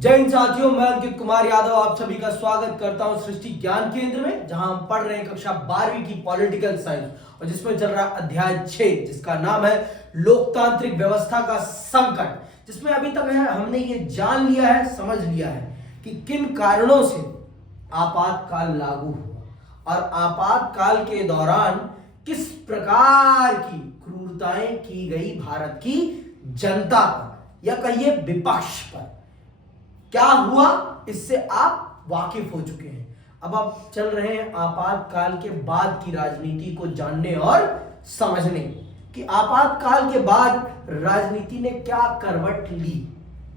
जय हिंद साथियों, मैं अंकित कुमार यादव आप सभी का स्वागत करता हूं सृष्टि ज्ञान केंद्र में, जहां हम पढ़ रहे हैं कक्षा 12वीं की पॉलिटिकल साइंस और जिसमें चल रहा अध्याय 6 जिसका नाम है लोकतांत्रिक व्यवस्था का संकट। जिसमें अभी तक हमने ये जान लिया है, समझ लिया है कि किन कारणों से आपातकाल लागू हुआ और आपातकाल के दौरान किस प्रकार की क्रूरताएं की गई भारत की जनता पर या कहिए विपक्ष पर। क्या हुआ इससे आप वाकिफ हो चुके हैं। अब आप चल रहे हैं आपातकाल के बाद की राजनीति को जानने और समझने कि आपातकाल के बाद राजनीति ने क्या करवट ली,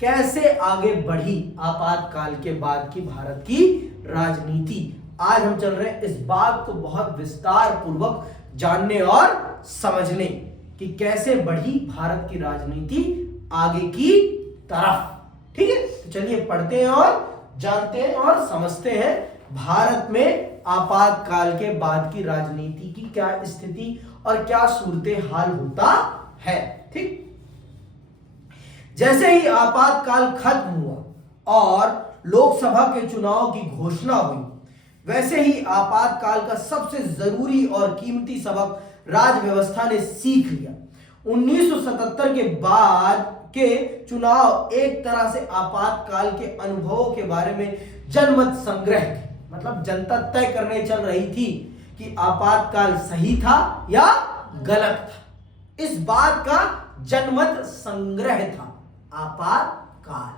कैसे आगे बढ़ी आपातकाल के बाद की भारत की राजनीति। आज हम चल रहे हैं इस बात को बहुत विस्तार पूर्वक जानने और समझने कि कैसे बढ़ी भारत की राजनीति आगे की तरफ। ठीक है, तो चलिए पढ़ते हैं और जानते हैं और समझते हैं भारत में आपातकाल के बाद की राजनीति की क्या स्थिति और क्या सूरत हाल होता है। ठीक, जैसे ही आपातकाल खत्म हुआ और लोकसभा के चुनाव की घोषणा हुई, वैसे ही आपातकाल का सबसे जरूरी और कीमती सबक राज व्यवस्था ने सीख लिया। 1977 के बाद के चुनाव एक तरह से आपातकाल के अनुभवों के बारे में जनमत संग्रह थे। मतलब जनता तय करने चल रही थी कि आपातकाल सही था या गलत था। इस बात का जनमत संग्रह था। आपातकाल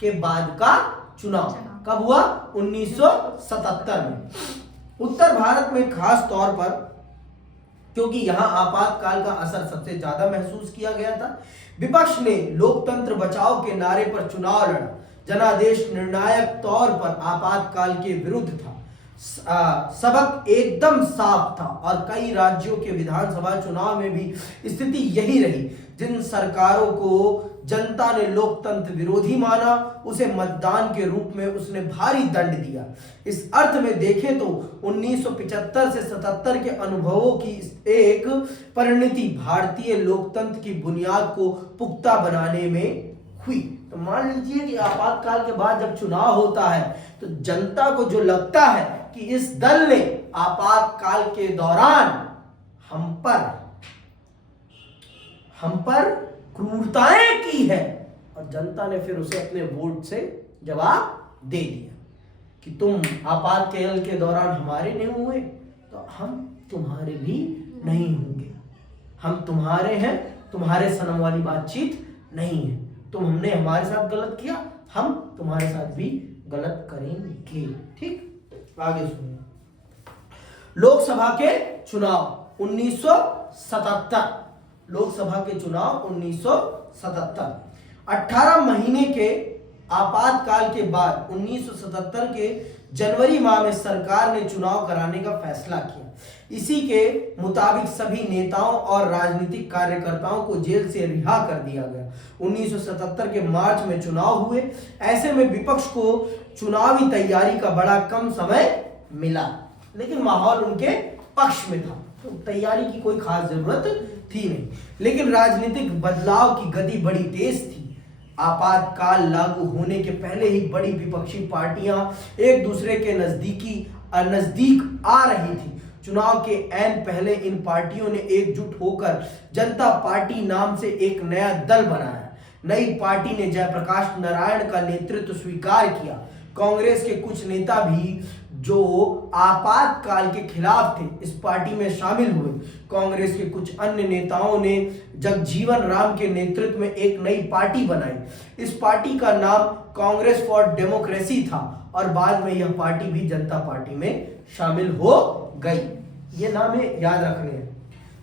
के बाद का चुनाव कब हुआ? 1977 में। उत्तर भारत में खास तौर पर, क्योंकि यहां आपातकाल का असर सबसे ज्यादा महसूस किया गया था, विपक्ष ने लोकतंत्र बचाओ के नारे पर चुनाव लड़ा। जनादेश निर्णायक तौर पर आपातकाल के विरुद्ध था। सबक एकदम साफ था और कई राज्यों के विधानसभा चुनाव में भी स्थिति यही रही। जिन सरकारों को जनता ने लोकतंत्र विरोधी माना, उसे मतदान के रूप में उसने भारी दंड दिया। इस अर्थ में देखें तो 1975 से 77 के अनुभवों की एक परिणति भारतीय लोकतंत्र की बुनियाद को पुख्ता बनाने में हुई। तो मान लीजिए कि आपातकाल के बाद जब चुनाव होता है तो जनता को जो लगता है कि इस दल ने आपातकाल के दौरान हम पर क्रूरताएं की है, और जनता ने फिर उसे अपने वोट से जवाब दे दिया कि तुम आपातकाल के दौरान हमारे नहीं हुए तो हम तुम्हारे भी नहीं होंगे। हम तुम्हारे हैं, तुम्हारे सनम वाली बातचीत नहीं है। तुम हमने हमारे साथ गलत किया, हम तुम्हारे साथ भी गलत करेंगे। ठीक, आगे सुनिए। लोकसभा के चुनाव 1977। लोकसभा के चुनाव 1977। 18 महीने के आपातकाल के बाद 1977 के जनवरी माह में सरकार ने चुनाव कराने का फैसला किया। इसी के मुताबिक सभी नेताओं और राजनीतिक कार्यकर्ताओं को जेल से रिहा कर दिया गया। 1977 के मार्च में चुनाव हुए। ऐसे में विपक्ष को चुनावी तैयारी का बड़ा कम समय मिला, लेकिन माहौल उनके पक्ष में था, तो तैयारी की कोई खास जरूरत थी नहीं। लेकिन राजनीतिक बदलाव की गति बड़ी तेज थी। आपातकाल लागू होने के पहले ही बड़ी विपक्षी पार्टियां एक दूसरे के नजदीक आ रही थी। चुनाव के ऐन पहले इन पार्टियों ने एकजुट होकर जनता पार्टी नाम से एक नया दल बनाया। नई पार्टी ने जयप्रकाश नारायण का नेतृत्व स्वीकार किया। कांग्रेस के कुछ नेता भी जो आपातकाल के खिलाफ थे इस पार्टी में शामिल हुए। कांग्रेस के कुछ अन्य नेताओं ने जगजीवन राम के नेतृत्व में एक नई पार्टी बनाई। इस पार्टी का नाम कांग्रेस फॉर डेमोक्रेसी था और बाद में यह पार्टी भी जनता पार्टी में शामिल हो गई। ये नाम है, याद रखने हैं,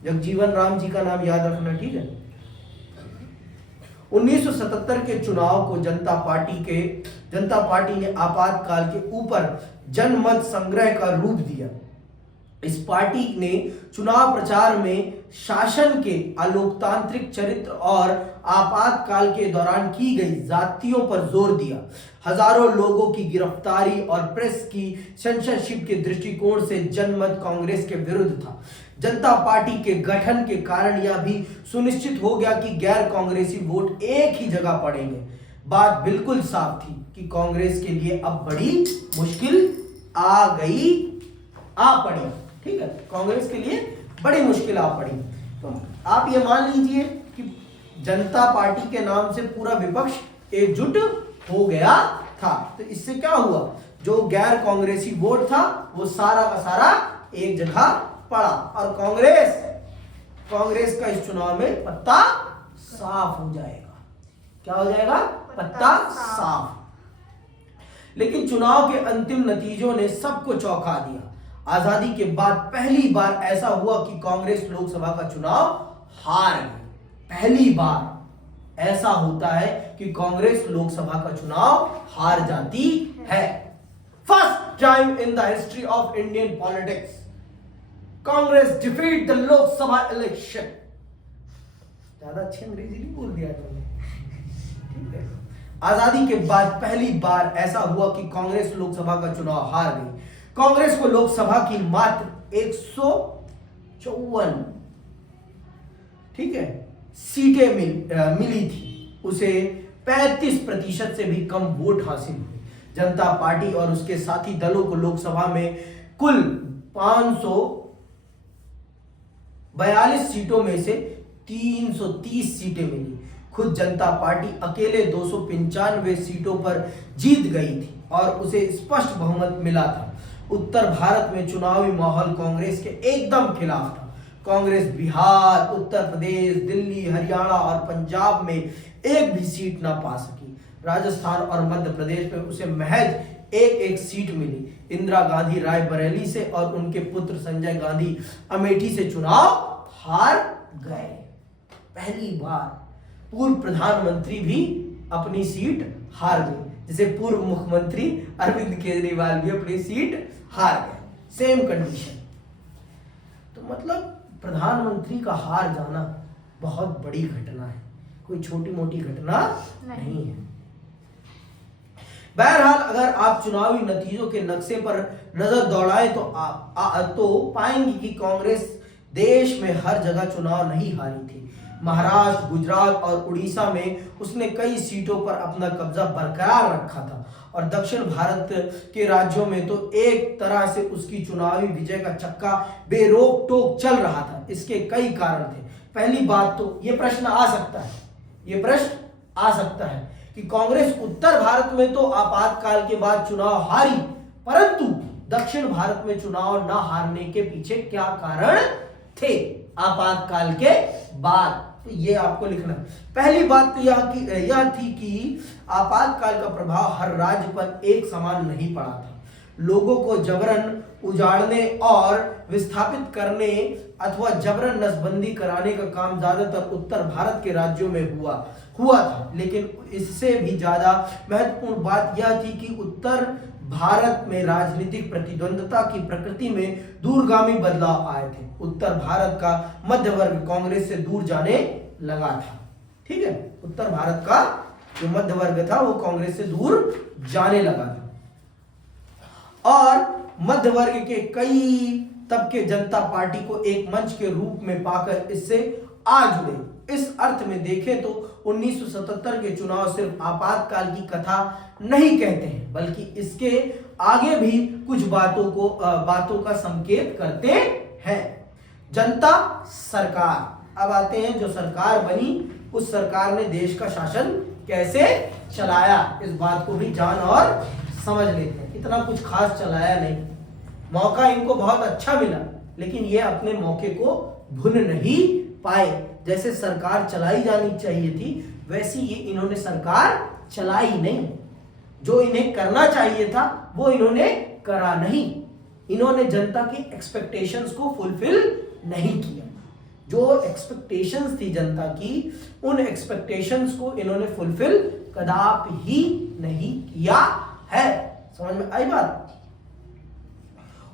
जगजीवन राम जी का नाम याद रखना। ठीक है। 1977 के चुनाव को जनता पार्टी ने आपातकाल के ऊपर जनमत संग्रह का रूप दिया। इस पार्टी ने चुनाव प्रचार में शासन के अलोकतांत्रिक चरित्र और आपातकाल के दौरान की गई जातियों पर जोर दिया। हजारों लोगों की गिरफ्तारी और प्रेस की सेंसरशिप के दृष्टिकोण से जनमत कांग्रेस के विरुद्ध था। जनता पार्टी के गठन के कारण यह भी सुनिश्चित हो गया कि गैर कांग्रेसी वोट एक ही जगह पड़ेंगे। बात बिल्कुल साफ थी कि कांग्रेस के लिए अब बड़ी मुश्किल आ पड़ी। ठीक है, कांग्रेस के लिए बड़ी मुश्किल आ पड़ी। तो आप ये मान लीजिए कि जनता पार्टी के नाम से पूरा विपक्ष एकजुट हो गया था। तो इससे क्या हुआ, जो गैर कांग्रेसी वोट था वो सारा का सारा एक जगह पड़ा और कांग्रेस का इस चुनाव में पत्ता साफ हो जाएगा। क्या हो जाएगा? पत्ता साफ। लेकिन चुनाव के अंतिम नतीजों ने सबको चौंका दिया। आजादी के बाद पहली बार ऐसा हुआ कि कांग्रेस लोकसभा का चुनाव हार गई। पहली बार ऐसा होता है कि कांग्रेस लोकसभा का चुनाव हार जाती है। First time in the history of Indian politics Congress defeat the Lok Sabha election. ज्यादा अच्छी अंग्रेजी नहीं बोल दिया तुमने, ठीक है। आजादी के बाद पहली बार ऐसा हुआ कि कांग्रेस लोकसभा का चुनाव हार गई। कांग्रेस को लोकसभा की मात्र 154 ठीक है सीटें मिली थी। उसे 35% से भी कम वोट हासिल हुए। जनता पार्टी और उसके साथी दलों को लोकसभा में कुल 542 सीटों में से 330 सीटें मिली। खुद जनता पार्टी अकेले 295 सीटों पर जीत गई थी और उसे स्पष्ट बहुमत मिला था। उत्तर भारत में चुनावी माहौल कांग्रेस के एकदम खिलाफ था। कांग्रेस बिहार, उत्तर प्रदेश, दिल्ली, हरियाणा और पंजाब में एक भी सीट ना पा सकी। राजस्थान और मध्य प्रदेश में उसे महज एक सीट मिली। इंदिरा गांधी रायबरेली से और उनके पुत्र संजय गांधी अमेठी से चुनाव हार गए। पहली बार पूर्व प्रधानमंत्री भी अपनी सीट हार गए, जैसे पूर्व मुख्यमंत्री अरविंद केजरीवाल भी अपनी सीट हार गए। Same condition. तो मतलब प्रधानमंत्री का हार जाना बहुत बड़ी घटना है, कोई छोटी मोटी घटना नहीं है। बहरहाल अगर आप चुनावी नतीजों के नक्शे पर नजर दौड़ाएं तो आप पाएंगे कि कांग्रेस देश में हर जगह चुनाव नहीं हारी थी। महाराष्ट्र, गुजरात और उड़ीसा में उसने कई सीटों पर अपना कब्जा बरकरार रखा था और दक्षिण भारत के राज्यों में तो एक तरह से उसकी चुनावी विजय का चक्का बेरोक टोक चल रहा था। इसके कई कारण थे। पहली बात तो ये प्रश्न आ सकता है कि कांग्रेस उत्तर भारत में तो आपातकाल के बाद चुनाव हारी, परंतु दक्षिण भारत में चुनाव न हारने के पीछे क्या कारण थे आपातकाल के बाद। तो ये आपको लिखना है। पहली बात तो यह थी कि आपातकाल का प्रभाव हर राज्य पर एक समान नहीं पड़ा था। लोगों को जबरन उजाड़ने और विस्थापित करने अथवा जबरन नसबंदी कराने का काम ज्यादातर उत्तर भारत के राज्यों में हुआ था। लेकिन इससे भी ज्यादा महत्वपूर्ण बात यह थी कि उत्तर भारत में राजनीतिक प्रतिद्वंदता की प्रकृति में दूरगामी बदलाव आए थे। उत्तर भारत का मध्य वर्ग कांग्रेस से दूर जाने लगा था। ठीक है, उत्तर भारत का जो मध्य वर्ग था वो कांग्रेस से दूर जाने लगा था और मध्य वर्ग के कई तबके जनता पार्टी को एक मंच के रूप में पाकर इससे आ जुड़े। इस अर्थ में देखें तो 1977 के चुनाव सिर्फ आपातकाल की कथा नहीं कहते हैं, बल्कि इसके आगे भी कुछ बातों का संकेत करते हैं। जनता सरकार, अब आते हैं जो सरकार बनी उस सरकार ने देश का शासन कैसे चलाया, इस बात को भी जान और समझ लेते हैं। इतना कुछ खास चलाया नहीं, मौका इनको बहुत अच्छा मिला, लेकिन ये अपने मौके को भून नहीं पाए। जैसे सरकार चलाई जानी चाहिए थी वैसी ये इन्होंने सरकार चलाई नहीं। जो इन्हें करना चाहिए था वो इन्होंने करा नहीं। इन्होंने जनता की एक्सपेक्टेशंस को फुलफिल नहीं किया। जो एक्सपेक्टेशंस थी जनता की, उन एक्सपेक्टेशंस को इन्होंने फुलफिल कदापि ही नहीं किया है। समझ में आई बात?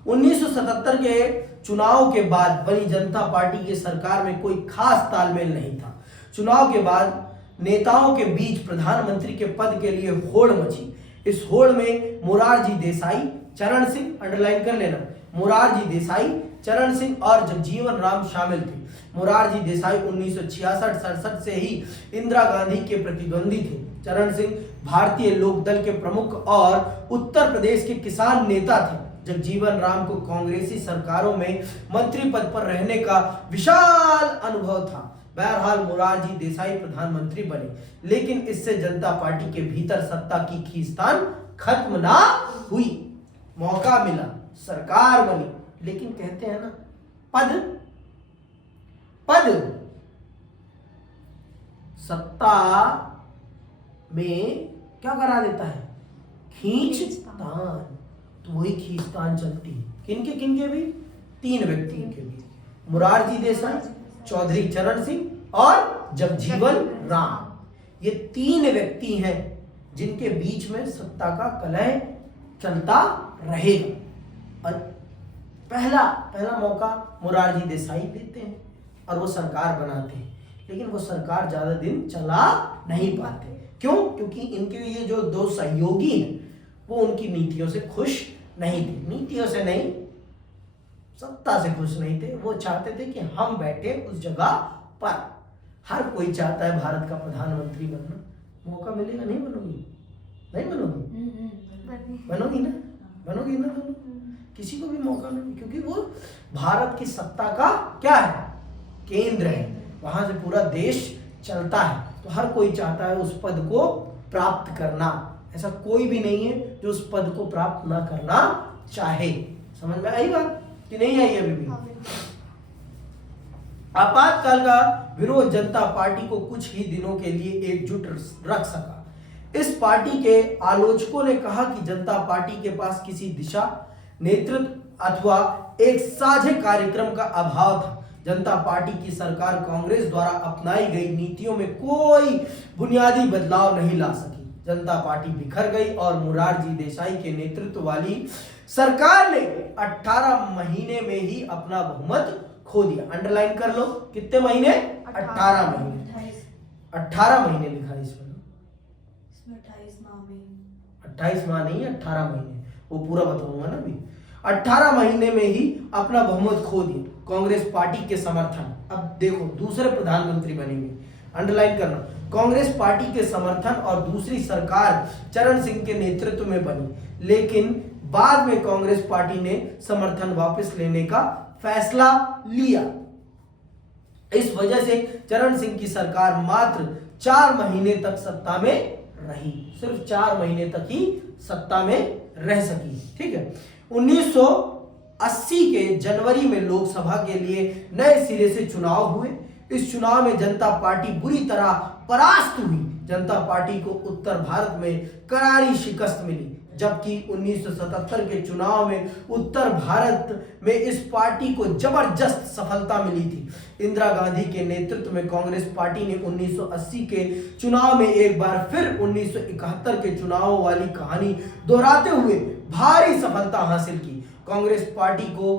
1977 के चुनाव के बाद बनी जनता पार्टी की सरकार में कोई खास तालमेल नहीं था। चुनाव के बाद नेताओं के बीच प्रधानमंत्री के पद के लिए होड़ मची। इस होड़ में मोरारजी देसाई, चरण सिंह, अंडरलाइन कर लेना, मोरारजी देसाई, चरण सिंह और जगजीवन राम शामिल थे। मोरारजी देसाई 1966-67 से ही इंदिरा गांधी के प्रतिद्वंदी थे। चरण सिंह भारतीय लोकदल के प्रमुख और उत्तर प्रदेश के किसान नेता थे। जगजीवन राम को कांग्रेसी सरकारों में मंत्री पद पर रहने का विशाल अनुभव था। बहरहाल मोरारजी देसाई प्रधानमंत्री बने, लेकिन इससे जनता पार्टी के भीतर सत्ता की खींचतान खत्म ना हुई। मौका मिला, सरकार बनी, लेकिन कहते हैं ना, पद सत्ता में क्या करा देता है? खींचतान। तो वही खींचतान चलती है किनके भी? 3 व्यक्तियों के भी, मोरारजी देसाई, चौधरी चरण सिंह और जगजीवन राम। ये 3 व्यक्ति हैं जिनके बीच में सत्ता का कलह चलता रहेगा। और पहला मौका मोरारजी देसाई देते हैं और वो सरकार बनाते हैं, लेकिन वो सरकार ज्यादा दिन चला नहीं पाते। क्यों? क्योंकि इनके ये जो 2 सहयोगी हैं वो उनकी नीतियों से खुश नहीं थे। नीतियों से नहीं, सत्ता से खुश नहीं थे। वो चाहते थे कि हम बैठे उस जगह पर। हर कोई चाहता है भारत का प्रधानमंत्री बनना। मौका मिलेगा, नहीं बनोगी? नहीं बनोगी? बनोगी ना? बनोगी ना? किसी को भी मौका नहीं, क्योंकि वो भारत की सत्ता का क्या है? केंद्र है। वहां से पूरा देश चलता है, तो हर कोई चाहता है उस पद को प्राप्त करना। ऐसा कोई भी नहीं है जो उस पद को प्राप्त ना करना चाहे। समझ में आई बात कि नहीं आई? अभी भी आपातकाल का विरोध जनता पार्टी को कुछ ही दिनों के लिए एकजुट रख सका। इस पार्टी के आलोचकों ने कहा कि जनता पार्टी के पास किसी दिशा, नेतृत्व अथवा एक साझे कार्यक्रम का अभाव था। जनता पार्टी की सरकार कांग्रेस द्वारा अपनाई गई नीतियों में कोई बुनियादी बदलाव नहीं ला सकी। जनता पार्टी बिखर गई और मोरारजी देसाई के नेतृत्व वाली सरकार ने 18 महीने में ही अपना बहुमत खो दिया। अंडरलाइन कर लो, कितने महीने? 18 महीने। 18 महीने लिखा है इसमें 28 माह नहीं, 18 महीने। वो पूरा बताऊंगा ना अभी। 18 महीने में ही अपना बहुमत खो दिया कांग्रेस पार्टी के समर्थन। अब देखो, दूसरे प्रधानमंत्री बनेंगे, अंडरलाइन करना। कांग्रेस पार्टी के समर्थन और दूसरी सरकार चरण सिंह के नेतृत्व में बनी, लेकिन बाद में कांग्रेस पार्टी ने समर्थन वापस लेने का फैसला लिया। इस वजह से चरण सिंह की सरकार मात्र 4 महीने तक सत्ता में रही। सिर्फ 4 महीने तक ही सत्ता में रह सकी। ठीक है। 1980 के जनवरी में लोकसभा के लिए नए सिरे से चुनाव हुए। इस चुनाव में जनता पार्टी बुरी तरह परास्त हुई। जनता पार्टी को उत्तर भारत में करारी शिकस्त मिली, जबकि 1977 के चुनाव में उत्तर भारत में इस पार्टी को जबरदस्त सफलता मिली थी। इंदिरा गांधी के नेतृत्व में कांग्रेस पार्टी ने 1980 के चुनाव में एक बार फिर 1971 के चुनाव वाली कहानी दोहराते हुए भारी सफलता हासिल की। कांग्रेस पार्टी को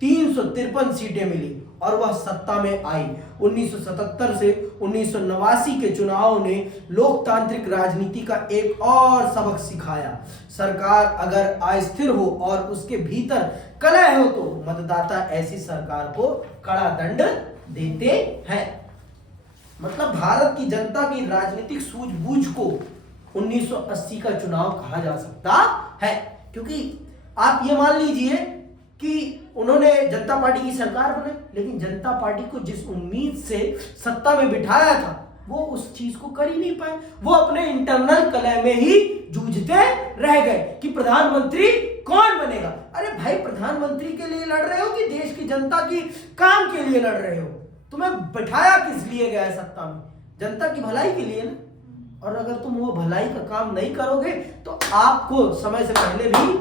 353 सीटें मिली और वह सत्ता में आई। 1977 से 1989 के चुनाव ने लोकतांत्रिक राजनीति का एक और सबक सिखाया। सरकार अगर अस्थिर हो और उसके भीतर कलह हो तो मतदाता ऐसी सरकार को कड़ा दंड देते हैं। मतलब भारत की जनता की राजनीतिक सूझबूझ को 1980 का चुनाव कहा जा सकता है, क्योंकि आप ये मान लीजिए कि उन्होंने जनता पार्टी की सरकार बनाई, लेकिन जनता पार्टी को जिस उम्मीद से सत्ता में बिठाया था वो उस चीज को कर ही नहीं पाए। वो अपने इंटरनल कलह में ही जूझते रह गए कि प्रधानमंत्री कौन बनेगा। अरे भाई, प्रधानमंत्री के लिए लड़ रहे हो कि देश की जनता की काम के लिए लड़ रहे हो? तुम्हें बिठाया किस लिए गया है सत्ता में? जनता की भलाई के लिए ना। और अगर तुम वो भलाई का काम नहीं करोगे तो आपको समय से पहले भी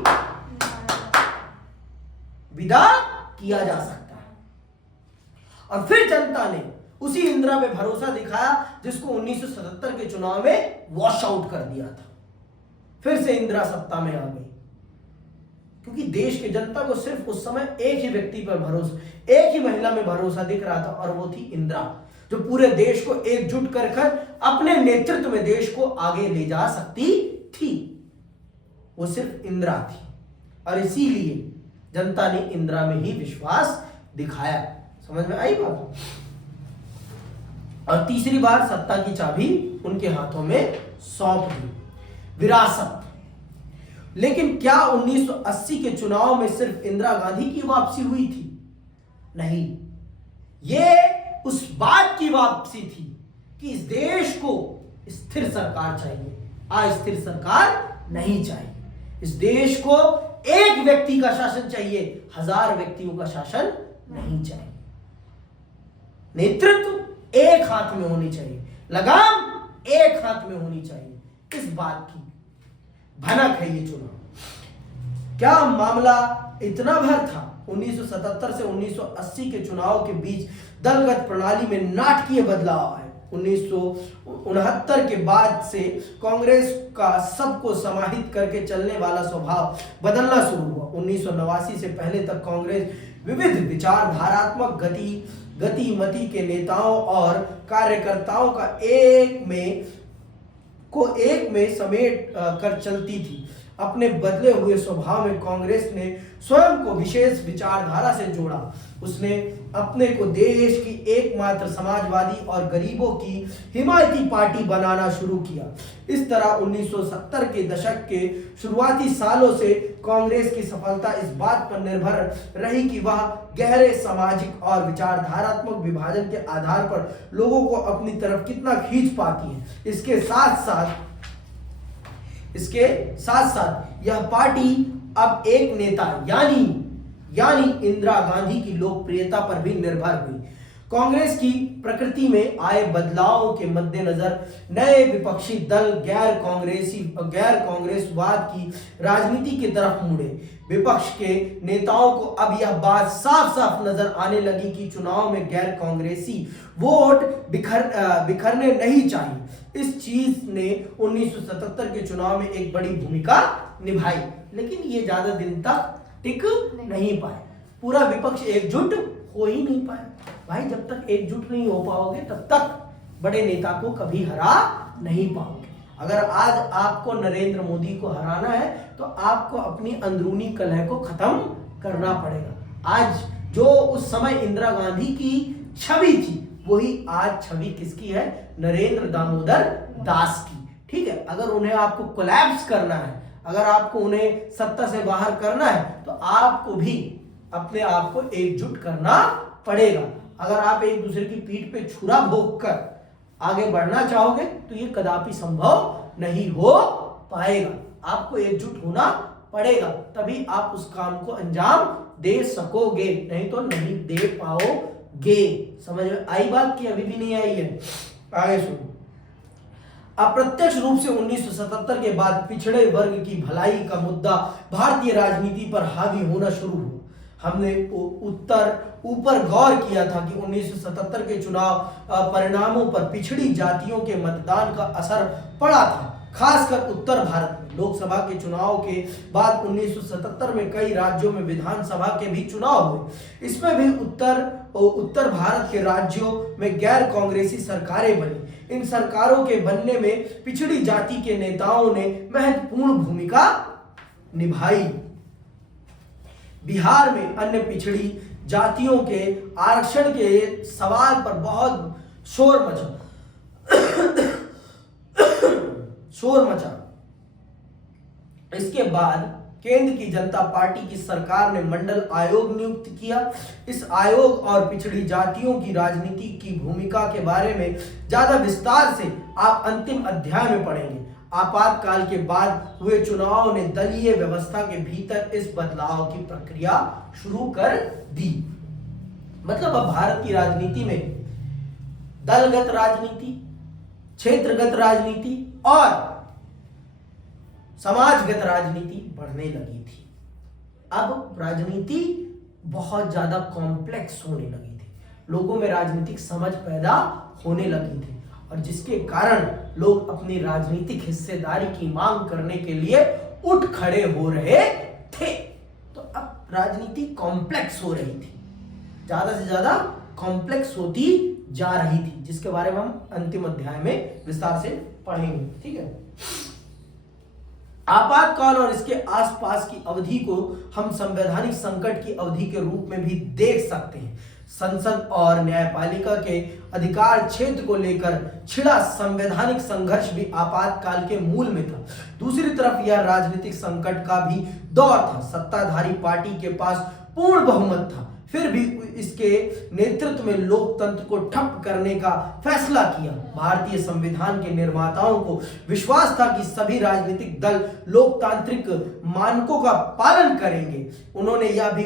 विदा किया जा सकता है। और फिर जनता ने उसी इंदिरा में भरोसा दिखाया जिसको 1977 के चुनाव में वॉश आउट कर दिया था। फिर से इंदिरा सत्ता में आ गई, क्योंकि देश की जनता को सिर्फ उस समय एक ही व्यक्ति पर भरोसा, एक ही महिला में भरोसा दिख रहा था, और वो थी इंदिरा, जो पूरे देश को एकजुट कर अपने नेतृत्व में देश को आगे ले जा सकती थी। वो सिर्फ इंदिरा थी। और इसीलिए जनता ने इंदिरा में ही विश्वास दिखाया। समझ में आई बात? और तीसरी बार सत्ता की चाबी उनके हाथों में सौंप दी, विरासत। लेकिन क्या 1980 के चुनाव में सिर्फ इंदिरा गांधी की वापसी हुई थी? नहीं, ये उस बात की वापसी थी कि इस देश को स्थिर सरकार चाहिए, अस्थिर सरकार नहीं चाहिए। इस देश को एक व्यक्ति का शासन चाहिए, 1000 व्यक्तियों का शासन नहीं चाहिए। नेतृत्व एक हाथ में होनी चाहिए, लगाम एक हाथ में होनी चाहिए। इस बात की भनक है ये चुनाव। क्या मामला इतना भर था? 1977 से 1980 के चुनाव के बीच दलगत प्रणाली में नाटकीय बदलाव आए। 1969 के बाद से कांग्रेस का सबको समाहित करके चलने वाला स्वभाव बदलना शुरू हुआ। 1989 से पहले तक कांग्रेस विविध विचारधारात्मक गतिमति के नेताओं और कार्यकर्ताओं का एक में समेट कर चलती थी। अपने बदले हुए स्वभाव में कांग्रेस ने स्वयं को विशेष विचारधारा से जोड़ा। उसने अपने को देश की एकमात्र समाजवादी और गरीबों की हिमायती पार्टी बनाना शुरू किया। इस तरह 1970 के दशक के शुरुआती सालों से कांग्रेस की सफलता इस बात पर निर्भर रही कि वह गहरे सामाजिक और विचारधारात्मक विभाजन के आधार पर लोगों को अपनी तरफ कितना खींच पाती है। इसके साथ साथ यह पार्टी अब एक नेता यानी इंदिरा गांधी की लोकप्रियता पर भी निर्भर हुई। कांग्रेस की प्रकृति में आए बदलावों के मद्देनजर नए विपक्षी दल गैर कांग्रेसवाद की राजनीति की तरफ मुड़े। विपक्ष के नेताओं को अब यह बात साफ साफ नजर आने लगी कि चुनाव में गैर कांग्रेसी वोट बिखरने नहीं चाहिए। इस चीज ने 1977 के चुनाव में एक बड़ी भूमिका निभाई, लेकिन ये ज्यादा दिन तक टिक नहीं पाए। पूरा विपक्ष एकजुट हो ही नहीं पाया। भाई, जब तक एकजुट नहीं हो पाओगे तब तक बड़े नेता को कभी हरा नहीं पाओगे। अगर आज आपको नरेंद्र मोदी को हराना है तो आपको अपनी अंदरूनी कलह को खत्म करना पड़ेगा। आज जो उस समय इंदिरा गांधी की छवि थी वही आज छवि किसकी है? नरेंद्र दामोदर दास की। ठीक है, अगर उन्हें आपको कोलैप्स करना है, अगर आपको उन्हें सत्ता से बाहर करना है तो आपको भी अपने आप को एकजुट करना पड़ेगा। अगर आप एक दूसरे की पीठ पे छुरा भोंक कर आगे बढ़ना चाहोगे तो ये कदापि संभव नहीं हो पाएगा। आपको एकजुट होना पड़ेगा, तभी आप उस काम को अंजाम दे सकोगे, नहीं तो नहीं दे पाओगे। समझ में आई बात की अभी भी नहीं आई है? आगे सुनो। अप्रत्यक्ष रूप से 1977 के बाद पिछड़े वर्ग की भलाई का मुद्दा भारतीय राजनीति पर हावी होना शुरू हुआ। हमने ऊपर गौर किया था कि 1977 के चुनाव परिणामों पर पिछड़ी जातियों के मतदान का असर पड़ा था, खासकर उत्तर भारत में। लोकसभा के चुनाव के बाद 1977 में कई राज्यों में विधानसभा के भी चुनाव हुए। इसमें भी उत्तर भारत के राज्यों में गैर कांग्रेसी सरकारें बनी। इन सरकारों के बनने में पिछड़ी जाति के नेताओं ने महत्वपूर्ण भूमिका निभाई। बिहार में अन्य पिछड़ी जातियों के आरक्षण के सवाल पर बहुत शोर मचा। इसके बाद केंद्र की जनता पार्टी की सरकार ने मंडल आयोग नियुक्त किया। इस आयोग और पिछड़ी जातियों की राजनीति की भूमिका के बारे में ज्यादा विस्तार से आप अंतिम अध्याय में पढ़ेंगे। आपातकाल के बाद हुए चुनाव ने दलीय व्यवस्था के भीतर इस बदलाव की प्रक्रिया शुरू कर दी। मतलब अब भारत की राजनीति में दलगत राजनीति, क्षेत्रगत राजनीति और समाजगत राजनीति बढ़ने लगी थी। अब राजनीति बहुत ज्यादा कॉम्प्लेक्स होने लगी थी, लोगों में राजनीतिक समझ पैदा होने लगी थी, और जिसके कारण लोग अपनी राजनीतिक हिस्सेदारी की मांग करने के लिए उठ खड़े हो रहे थे। तो अब राजनीति कॉम्प्लेक्स हो रही थी, ज्यादा से ज्यादा कॉम्प्लेक्स होती जा रही थी, जिसके बारे में हम अंतिम अध्याय में विस्तार से पढ़ेंगे। ठीक है, आपातकाल और इसके आसपास की अवधि को हम संवैधानिक संकट की अवधि के रूप में भी देख सकते हैं। संसद और न्यायपालिका के अधिकार क्षेत्र को लेकर छिड़ा संवैधानिक संघर्ष भी आपातकाल के मूल में था। दूसरी तरफ यह राजनीतिक संकट का भी दौर था। सत्ताधारी पार्टी के पास पूर्ण बहुमत था, फिर भी इसके नेतृत्व में लोकतंत्र को ठप करने का फैसला किया। भारतीय संविधान के निर्माताओं को विश्वास था कि सभी राजनीतिक दल लोकतांत्रिक मानकों का पालन करेंगे। उन्हें यह भी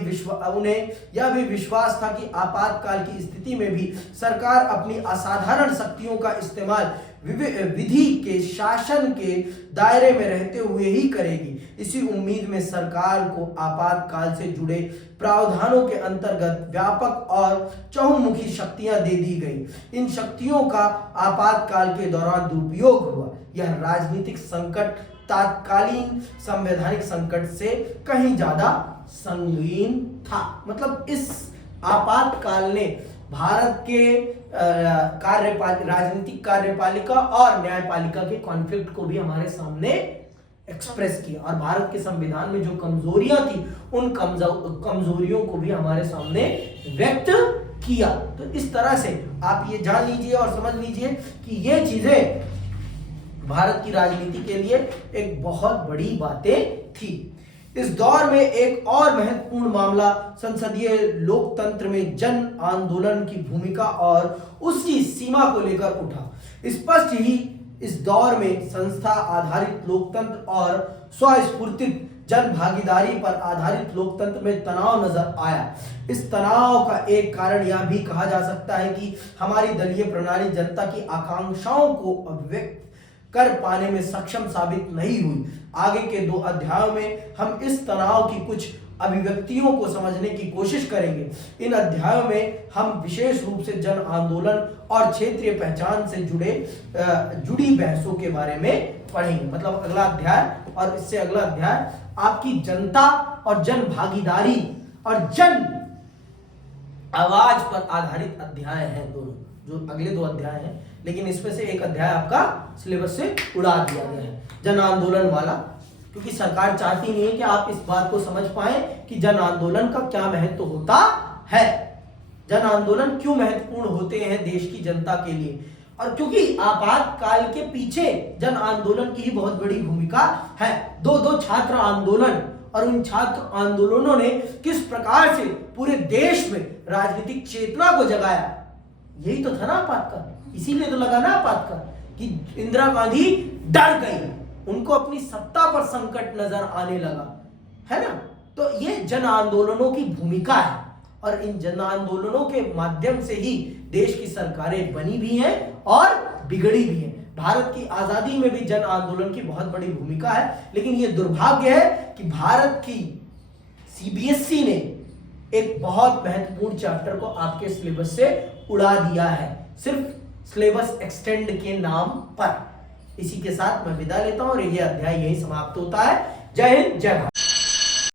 विश्वास था कि आपातकाल की स्थिति में भी सरकार अपनी असाधारण शक्तियों का इस्तेमाल विधि के शासन के दायरे में रहते हुए ही करेगी। इसी उम्मीद में सरकार को आपातकाल से जुड़े प्रावधानों के अंतर्गत व्यापक और चहुमुखी शक्तियां दे दी गई। इन शक्तियों का आपातकाल के दौरान दुरुपयोग हुआ। यह राजनीतिक संकट तात्कालीन संवैधानिक संकट से कहीं ज्यादा संगीन था। मतलब इस आपातकाल ने भारत के राजनीतिक कार्यपालिका और न्यायपालिका के कॉन्फ्लिक्ट को भी हमारे सामने एक्सप्रेस किया, और भारत के संविधान में जो कमजोरियां थी उन कमजोरियों को भी हमारे सामने व्यक्त किया। तो इस तरह से आप ये जान लीजिए और समझ लीजिए कि ये चीजें भारत की राजनीति के लिए एक बहुत बड़ी बातें थी। इस दौर में एक और महत्वपूर्ण मामला संसदीय लोकतंत्र में जन आंदोलन की भूमिका और उसकी सीमा को लेकर उठा। स्पष्ट ही इस दौर में संस्था आधारित लोकतंत्र और स्वस्फूर्तित जन भागीदारी पर आधारित लोकतंत्र में तनाव नजर आया। इस तनाव का एक कारण यह भी कहा जा सकता है कि हमारी दलीय प्रणाली जनता की आकांक्षाओं को अभिव्यक्त कर पाने में सक्षम साबित नहीं हुई। आगे के 2 अध्यायों में हम इस तनाव की कुछ अभिव्यक्तियों को समझने की कोशिश करेंगे। इन अध्यायों में हम विशेष रूप से जन आंदोलन और क्षेत्रीय पहचान से जुड़ी बहसों के बारे में पढ़ेंगे। मतलब अगला अध्याय और इससे अगला अध्याय आपकी जनता और जन भागीदारी और जन आवाज पर आधारित अध्याय हैं दोनों, जो अगले 2 अध्याय हैं। लेकिन इसमें से एक अध्याय आपका सिलेबस से उड़ा दिया गया है, जन आंदोलन वाला, क्योंकि सरकार चाहती नहीं है कि आप इस बात को समझ पाए कि जन आंदोलन का क्या महत्व होता है, जन आंदोलन क्यों महत्वपूर्ण होते हैं देश की जनता के लिए। और क्योंकि आपातकाल के पीछे जन आंदोलन की ही बहुत बड़ी भूमिका है। 2 छात्र आंदोलन और उन छात्र आंदोलनों ने किस प्रकार से पूरे देश में राजनीतिक चेतना को जगाया, यही तो था ना आपातकाल। इसीलिए तो लगा ना आपातकाल कि इंदिरा गांधी डर गई, उनको अपनी सत्ता पर संकट नजर आने लगा, है ना। तो ये जन आंदोलनों की भूमिका है, और इन जन आंदोलनों के माध्यम से ही देश की सरकारें बनी भी हैं और बिगड़ी भी हैं। भारत की आजादी में भी जन आंदोलन की बहुत बड़ी भूमिका है। लेकिन यह दुर्भाग्य है कि भारत की सीबीएसई ने एक बहुत महत्वपूर्ण चैप्टर को आपके सिलेबस से उड़ा दिया है, सिर्फ सिलेबस एक्सटेंड के नाम पर। इसी के साथ मैं विदा लेता हूं और यह अध्याय यही समाप्त होता है। जय हिंद, जय भारत।